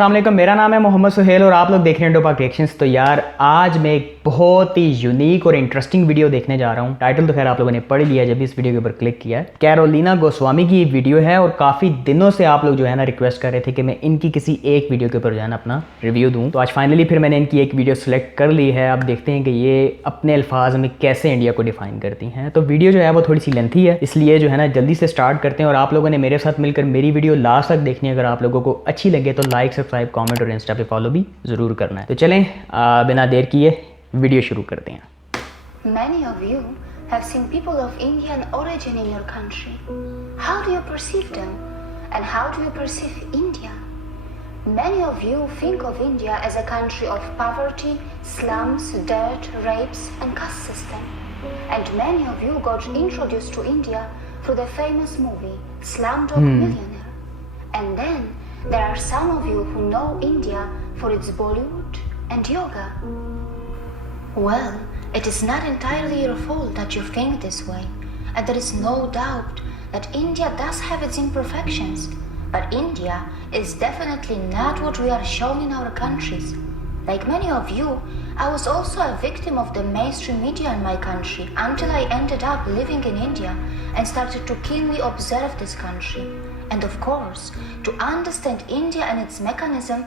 अस्सलाम वालेकुम, मेरा नाम है मोहम्मद सुहेल और आप लोग देख रहे हैं इंडोपाक रिएक्शंस। तो यार आज मैं एक बहुत ही यूनिक और इंटरेस्टिंग वीडियो देखने जा रहा हूँ। टाइटल तो खैर आप लोगों ने पढ़ लिया जब इस वीडियो के ऊपर क्लिक किया है। कैरोलिना गोस्वामी की वीडियो है और काफ़ी दिनों से आप लोग जो है ना रिक्वेस्ट कर रहे थे कि मैं इनकी किसी एक वीडियो के ऊपर जो है ना अपना रिव्यू दूँ। तो आज फाइनली फिर मैंने इनकी एक वीडियो सेलेक्ट कर ली है। आप देखते हैं कि ये अपने अल्फाज में कैसे इंडिया को डिफाइन करती हैं। तो वीडियो जो है वो थोड़ी सी लेंथी है, इसलिए जो है ना जल्दी से स्टार्ट करते हैं। और आप लोगों ने मेरे साथ मिलकर मेरी वीडियो लास्ट तक देखनी है। अगर आप लोगों को अच्छी लगे तो लाइक, सब्सक्राइब, कमेंट और इंस्टा पे फॉलो भी ज़रूर करना है। तो चलें बिना देर किए वीडियो शुरू करते हैं। Many of you have seen people of Indian origin in your country. How do you perceive them? And how do you perceive India? Many of you think of India as a country of poverty, slums, dirt, rapes, and caste system. And many of you got introduced to India through the famous movie Slumdog Millionaire. And then there are some of you who know India for its Bollywood and yoga. Well, it is not entirely your fault that you think this way, and there is no doubt that India does have its imperfections, but India is definitely not what we are shown in our countries. Like many of you, I was also a victim of the mainstream media in my country until I ended up living in India and started to keenly observe this country. And of course, to understand India and its mechanism,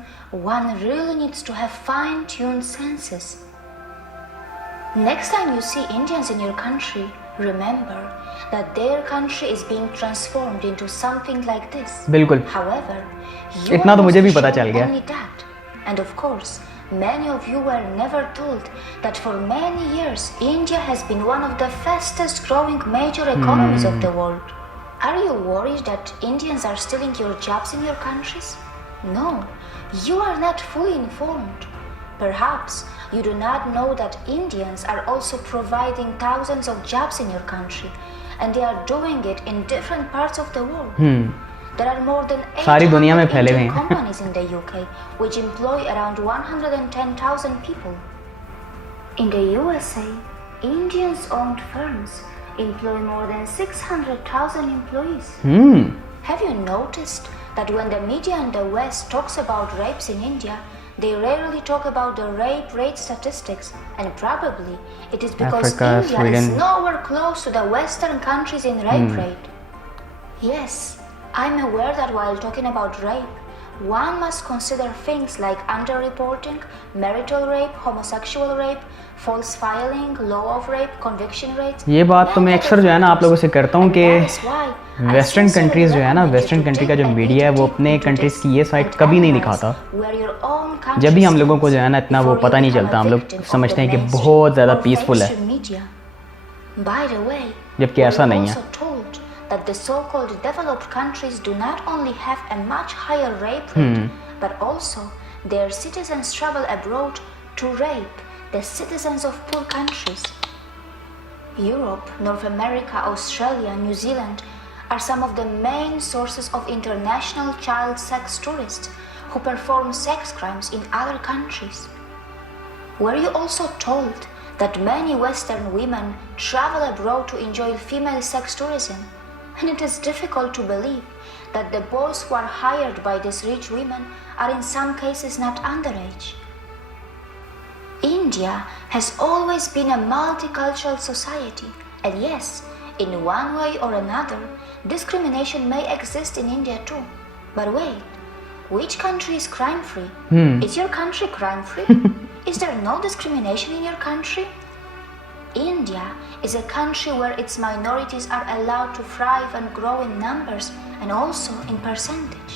one really needs to have fine-tuned senses. Next time you see Indians in your country, remember that their country is being transformed into something like this. बिल्कुल। However, you इतना तो मुझे भी पता चल गया। only that. And of course, many of you were never told that for many years India has been one of the fastest growing major economies of the world. Are you worried that Indians are stealing your jobs in your countries? No, you are not fully informed. Perhaps you do not know that Indians are also providing thousands of jobs in your country, and they are doing it in different parts of the world. There are more than 800 Indian companies in the UK, which employ around 110,000 people. In the USA, Indians-owned firms employ more than 600,000 employees. Have you noticed that when the media in the West talks about rapes in India, they rarely talk about the rape rate statistics, and probably it is because India is nowhere close to the Western countries in rape rate. Yes, I'm aware that while talking about rape, one must consider things like underreporting, marital rape, homosexual rape, false filing, law of rape, conviction rates. ये बात तो मैं अक्सर जो है ना आप लोगों से करता हूँ कि वेस्टर्न कंट्रीज़ जो है ना, वेस्टर्न कंट्री का जो मीडिया है वो अपने कंट्रीज़ की ये साइड कभी नहीं दिखाता। जब भी हम लोगों को जो है ना इतना वो पता नहीं चलता, हम लोग समझते हैं कि बहुत ज़्यादा पीसफुल है, जबकि ऐसा नहीं है। That the so-called developed countries do not only have a much higher rape rate, but also their citizens travel abroad to rape the citizens of poor countries. Europe, North America, Australia, New Zealand are some of the main sources of international child sex tourists who perform sex crimes in other countries. Were you also told that many Western women travel abroad to enjoy female sex tourism? And it is difficult to believe that the boys who are hired by these rich women are in some cases not underage. India has always been a multicultural society, and yes, in one way or another, discrimination may exist in India too. But wait, which country is crime-free? Is your country crime-free? Is there no discrimination in your country? India is a country where its minorities are allowed to thrive and grow in numbers and also in percentage.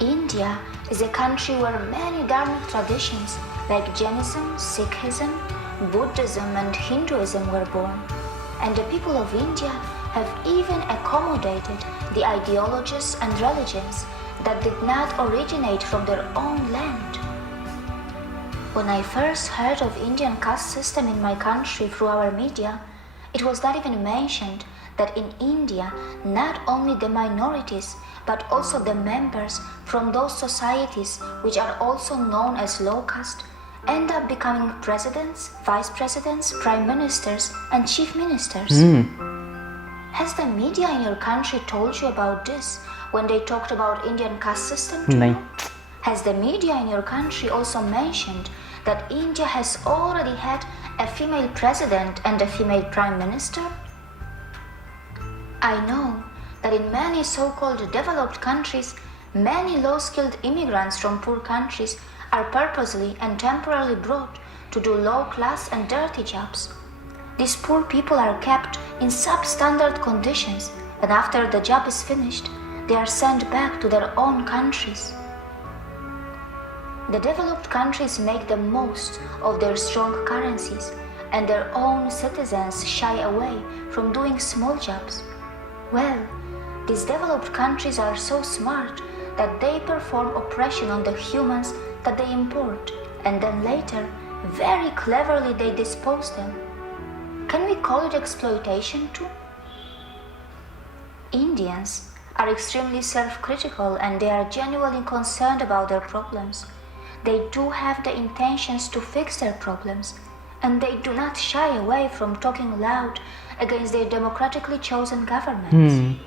India is a country where many dharmic traditions like Jainism, Sikhism, Buddhism and Hinduism were born. And the people of India have even accommodated the ideologies and religions that did not originate from their own land. When I first heard of Indian caste system in my country through our media, it was not even mentioned that in India, not only the minorities, but also the members from those societies which are also known as low caste, end up becoming presidents, vice presidents, prime ministers, and chief ministers. Has the media in your country told you about this when they talked about Indian caste system? नहीं. Has the media in your country also mentioned that India has already had a female president and a female prime minister? I know that in many so-called developed countries, many low-skilled immigrants from poor countries are purposely and temporarily brought to do low-class and dirty jobs. These poor people are kept in substandard conditions, and after the job is finished, they are sent back to their own countries. The developed countries make the most of their strong currencies, and their own citizens shy away from doing small jobs. Well, these developed countries are so smart that they perform oppression on the humans that they import, and then later, very cleverly they dispose them. Can we call it exploitation too? Indians are extremely self-critical and they are genuinely concerned about their problems. They do have the intentions to fix their problems, and they do not shy away from talking loud against their democratically chosen governments.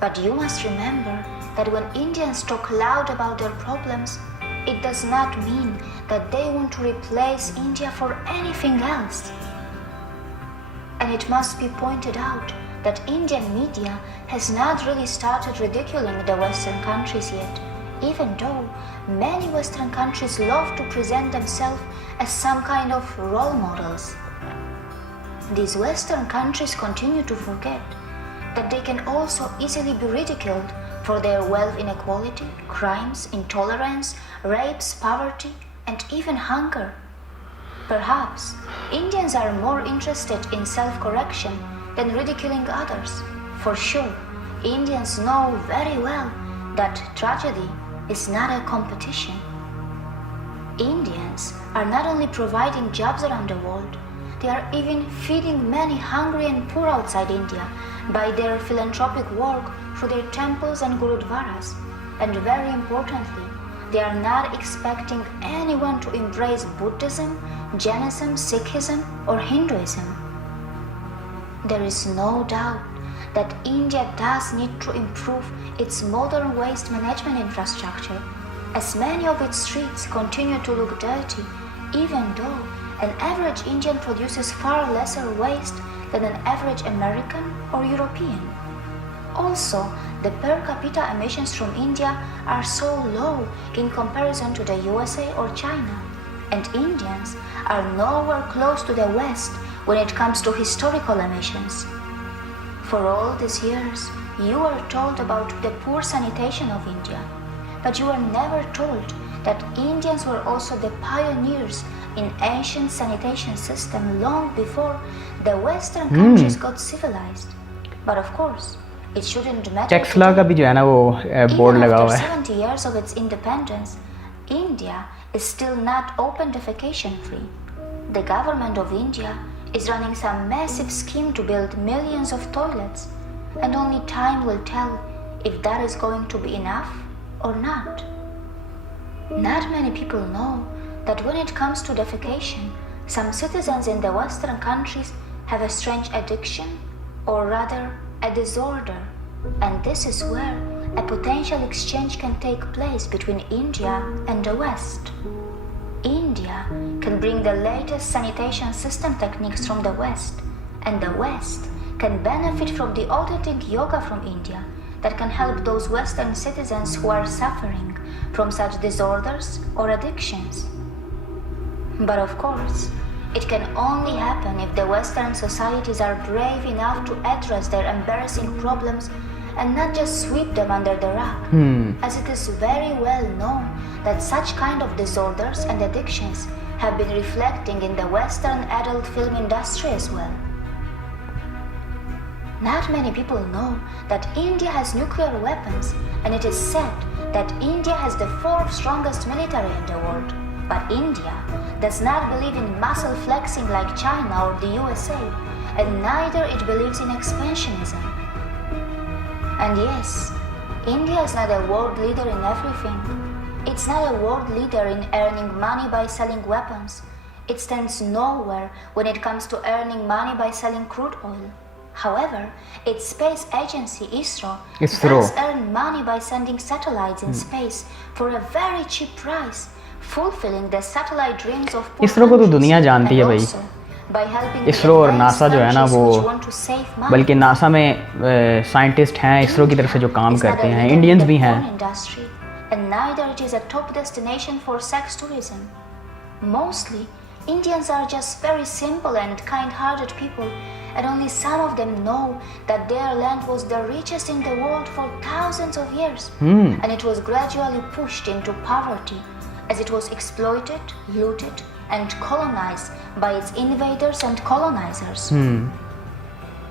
But you must remember that when Indians talk loud about their problems, it does not mean that they want to replace India for anything else. And it must be pointed out that Indian media has not really started ridiculing the Western countries yet, even though many Western countries love to present themselves as some kind of role models. These Western countries continue to forget that they can also easily be ridiculed for their wealth inequality, crimes, intolerance, rapes, poverty, and even hunger. Perhaps Indians are more interested in self-correction than ridiculing others. For sure, Indians know very well that tragedy is not a competition. Indians are not only providing jobs around the world, they are even feeding many hungry and poor outside India by their philanthropic work through their temples and gurudwaras. And very importantly, they are not expecting anyone to embrace Buddhism, Jainism, Sikhism, or Hinduism. There is no doubt that India does need to improve its modern waste management infrastructure, as many of its streets continue to look dirty, even though an average Indian produces far lesser waste than an average American or European. Also, the per capita emissions from India are so low in comparison to the USA or China, and Indians are nowhere close to the West when it comes to historical emissions. For all these years, you were told about the poor sanitation of India, but you were never told that Indians were also the pioneers in ancient sanitation system long before the Western countries got civilized. But of course, it shouldn't matter. Taxila का भी जो है ना वो board लगा हुआ है. Even after 70 years of its independence, India is still not open defecation free. The government of India is running some massive scheme to build millions of toilets, and only time will tell if that is going to be enough or not. Not many people know that when it comes to defecation, some citizens in the Western countries have a strange addiction, or rather a disorder, and this is where a potential exchange can take place between India and the West. India can bring the latest sanitation system techniques from the West, and the West can benefit from the authentic yoga from India that can help those Western citizens who are suffering from such disorders or addictions. But of course, it can only happen if the Western societies are brave enough to address their embarrassing problems and not just sweep them under the rug, as it is very well known that such kind of disorders and addictions have been reflecting in the Western adult film industry as well. Not many people know that India has nuclear weapons, and it is said that India has the fourth strongest military in the world. But India does not believe in muscle flexing like China or the USA, and neither it believes in expansionism. And yes, India is not a world leader in everything. It's not a world leader in earning money by selling weapons. It stands nowhere when it comes to earning money by selling crude oil. However, its space agency ISRO ISRO. does earn money by sending satellites in space for a very cheap price, fulfilling the satellite dreams of poor ISRO को तो दुनिया countries, जानती है and भाई। also by helping the ISRO और advanced NASA जो है ना countries वो which want to save money. बल्कि नासा में साइंटिस्ट हैं ISRO की तरफ से जो काम India is करते not a हैं, leader इंडियंस in the भी हैं। porn industry, and neither it is a top destination for sex tourism. Mostly, Indians are just very simple and kind-hearted people, and only some of them know that their land was the richest in the world for thousands of years, and it was gradually pushed into poverty as it was exploited, looted, and colonized by its invaders and colonizers.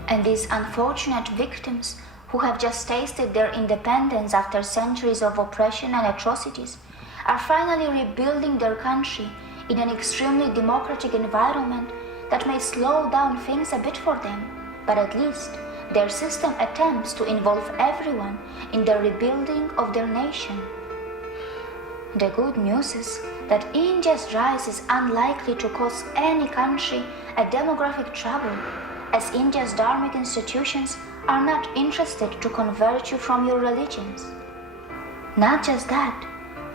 And these unfortunate victims who have just tasted their independence after centuries of oppression and atrocities are finally rebuilding their country in an extremely democratic environment that may slow down things a bit for them, but at least their system attempts to involve everyone in the rebuilding of their nation. The good news is that India's rise is unlikely to cause any country a demographic trouble, as India's dharmic institutions are not interested to convert you from your religions. Not just that,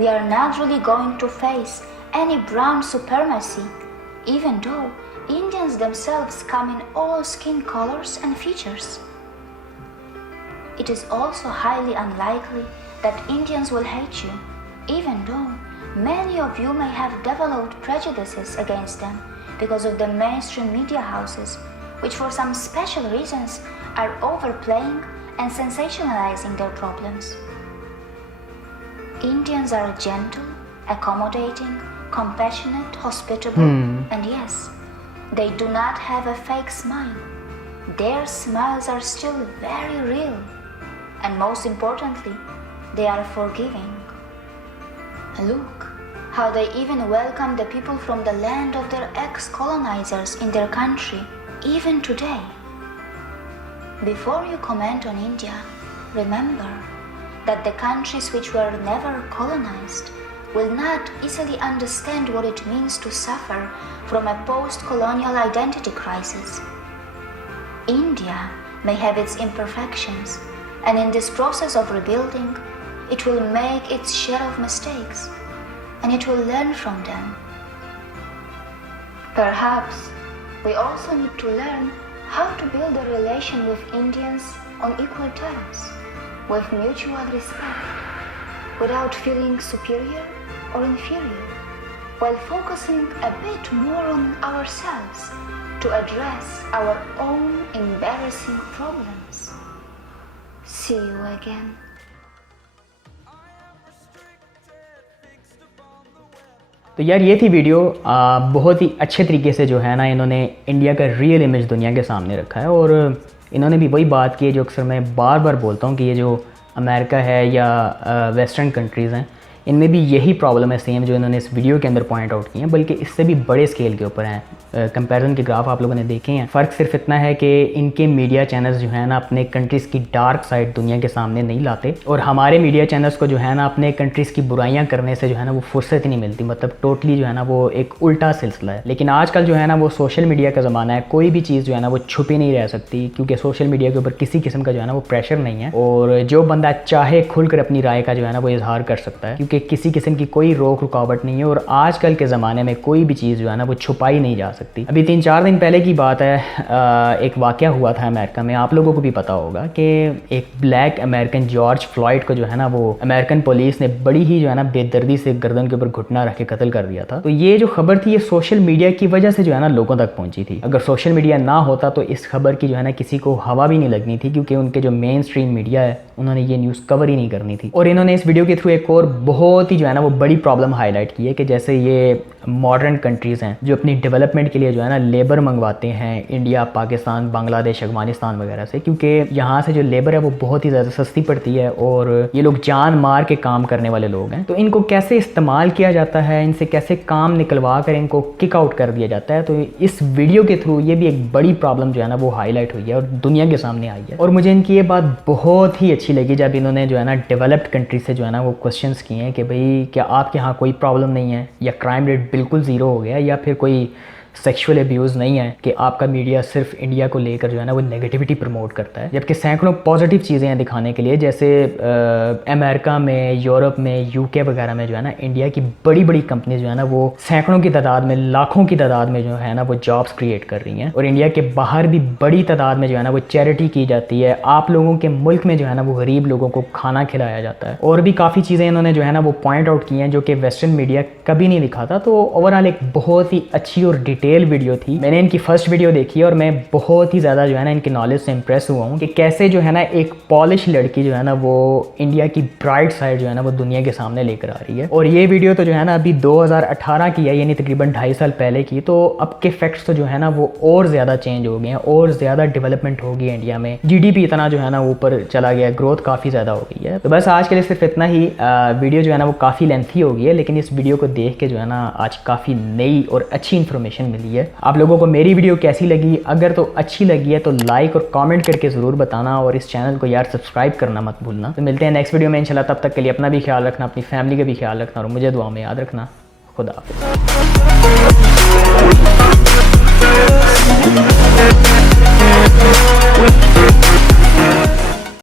we are not really going to face any brown supremacy, even though Indians themselves come in all skin colors and features. It is also highly unlikely that Indians will hate you, even though many of you may have developed prejudices against them because of the mainstream media houses, which for some special reasons are overplaying and sensationalizing their problems. Indians are gentle, accommodating, compassionate, hospitable, and yes, they do not have a fake smile. Their smiles are still very real, and most importantly, they are forgiving. Look how they even welcome the people from the land of their ex-colonizers in their country, even today. Before you comment on India, remember that the countries which were never colonized will not easily understand what it means to suffer from a post-colonial identity crisis. India may have its imperfections, and in this process of rebuilding, it will make its share of mistakes, and it will learn from them. Perhaps we also need to learn how to build a relation with Indians on equal terms, with mutual respect, without feeling superior or inferior, while focusing a bit more on ourselves to address our own embarrassing problems. See you again. तो यार ये थी video. बहुत ही अच्छे तरीके से जो है ना इन्होंने इंडिया का रियल इमेज दुनिया के सामने रखा है, और इन्होंने भी वही बात की है जो अक्सर मैं बार बार बोलता हूँ कि ये जो अमेरिका है या वेस्टर्न कंट्रीज़ हैं, इनमें भी यही प्रॉब्लम है सेम जो इन्होंने इस वीडियो के अंदर पॉइंट आउट की हैं, बल्कि इससे भी बड़े स्केल के ऊपर हैं। कंपैरिजन के ग्राफ आप लोगों ने देखे हैं। फ़र्क सिर्फ इतना है कि इनके मीडिया चैनल्स जो है ना अपने कंट्रीज़ की डार्क साइड दुनिया के सामने नहीं लाते, और हमारे मीडिया चैनल्स को जो है ना अपने कंट्रीज़ की बुराइयां करने से जो है ना वो फुर्सत ही नहीं मिलती। मतलब टोटली जो है ना वो एक उल्टा सिलसिला है। लेकिन आजकल जो है ना वो सोशल मीडिया का ज़माना है, कोई भी चीज़ जो है ना वो छुपी नहीं रह सकती, क्योंकि सोशल मीडिया के ऊपर किसी किस्म का जो है ना वो प्रेशर नहीं है, और जो बंदा चाहे खुलकर अपनी राय का जो है ना वो इजहार कर सकता है, क्योंकि किसी किस्म की कोई रोक रुकावट नहीं है। और आजकल के ज़माने में कोई भी चीज़ जो है ना वो छुपाई नहीं जा सकती। अभी 3-4 दिन पहले की बात है, एक वाक़या हुआ था अमेरिका में। आप लोगों को भी पता होगा कि एक ब्लैक अमेरिकन जॉर्ज फ्लॉयड को जो है ना वो अमेरिकन पुलिस ने बड़ी ही जो है ना बेदर्दी से गर्दन के ऊपर घुटना रख के कत्ल कर दिया था। तो ये जो खबर थी ये सोशल मीडिया की वजह से जो है ना लोगों तक पहुंची थी। अगर सोशल मीडिया ना होता तो इस खबर की जो है ना किसी को हवा भी नहीं लगनी थी, क्योंकि उनके जो मेन स्ट्रीम मीडिया है उन्होंने ये न्यूज़ कवर ही नहीं करनी थी। और इन्होंने इस वीडियो के थ्रू एक और बहुत ही जो है ना वो बड़ी प्रॉब्लम हाईलाइट की है कि जैसे ये मॉडर्न कंट्रीज़ हैं जो अपनी डेवलपमेंट के लिए जो है ना लेबर मंगवाते हैं इंडिया, पाकिस्तान, बांग्लादेश, अफगानिस्तान वगैरह से, क्योंकि यहाँ से जो लेबर है वो बहुत ही ज़्यादा सस्ती पड़ती है और ये लोग जान मार के काम करने वाले लोग हैं। तो इनको कैसे इस्तेमाल किया जाता है, इनसे कैसे काम निकलवा कर इनको किक आउट कर दिया जाता है। तो इस वीडियो के थ्रू ये भी एक बड़ी प्रॉब्लम जो है ना वो हाईलाइट हुई है और दुनिया के सामने आई है। और मुझे इनकी ये बात बहुत ही अच्छी लगी जब इन्होंने जो है ना डेवलप्ड कंट्री से जो है ना वो क्वेश्चंस किए हैं कि भाई क्या आपके यहाँ कोई प्रॉब्लम नहीं है, या क्राइम रेट बिल्कुल ज़ीरो हो गया, या फिर कोई सेक्सुअल अब्यूज़ नहीं है कि आपका मीडिया सिर्फ इंडिया को लेकर जो है ना वो नेगेटिविटी प्रमोट करता है, जबकि सैकड़ों पॉजिटिव चीज़ें हैं दिखाने के लिए। जैसे अमेरिका में, यूरोप में, यूके वगैरह में जो है ना इंडिया की बड़ी बड़ी कंपनीज जो है ना वो सैकड़ों की तादाद में, लाखों की तादाद में जो है ना वो जॉब्स क्रिएट कर रही हैं। और इंडिया के बाहर भी बड़ी तादाद में जो है ना वो चैरिटी की जाती है। आप लोगों के मुल्क में जो है ना वो गरीब लोगों को खाना खिलाया जाता है। और भी काफ़ी चीज़ें इन्होंने जो है ना वो पॉइंट आउट की हैं जो कि वेस्टर्न मीडिया कभी नहीं दिखाता। तो ओवरऑल एक बहुत ही अच्छी और डिटेल वीडियो थी। मैंने इनकी फर्स्ट वीडियो देखी और मैं बहुत ही ज़्यादा जो है ना इनके नॉलेज से इंप्रेस हुआ हूँ कि कैसे जो है ना एक पॉलिश लड़की जो है ना वो इंडिया की ब्राइट साइड जो है ना वो दुनिया के सामने लेकर आ रही है। और ये वीडियो तो जो है ना अभी 2018 की है, यानी तकरीबन 2.5 साल पहले की। तो अब के फैक्ट्स तो जो है ना वो और ज़्यादा चेंज हो गए हैं और ज़्यादा डेवलपमेंट हो गई है इंडिया में। जीडीपी इतना जो है ना ऊपर चला गया, ग्रोथ काफ़ी ज़्यादा हो गई है। तो बस आज के लिए सिर्फ इतना ही। वीडियो जो है ना वो काफ़ी लेंथी हो गई है, लेकिन इस वीडियो को देख के जो है ना आज काफ़ी नई और अच्छी इन्फॉर्मेशन मिली है। आप लोगों को मेरी वीडियो कैसी लगी? अगर तो अच्छी लगी है तो लाइक और कमेंट करके ज़रूर बताना, और इस चैनल को यार सब्सक्राइब करना मत भूलना। तो मिलते हैं नेक्स्ट वीडियो में इंशाल्लाह। तब तक के लिए अपना भी ख्याल रखना, अपनी फैमिली का भी ख्याल रखना, और मुझे दुआ में याद रखना। खुदा हाफिज़।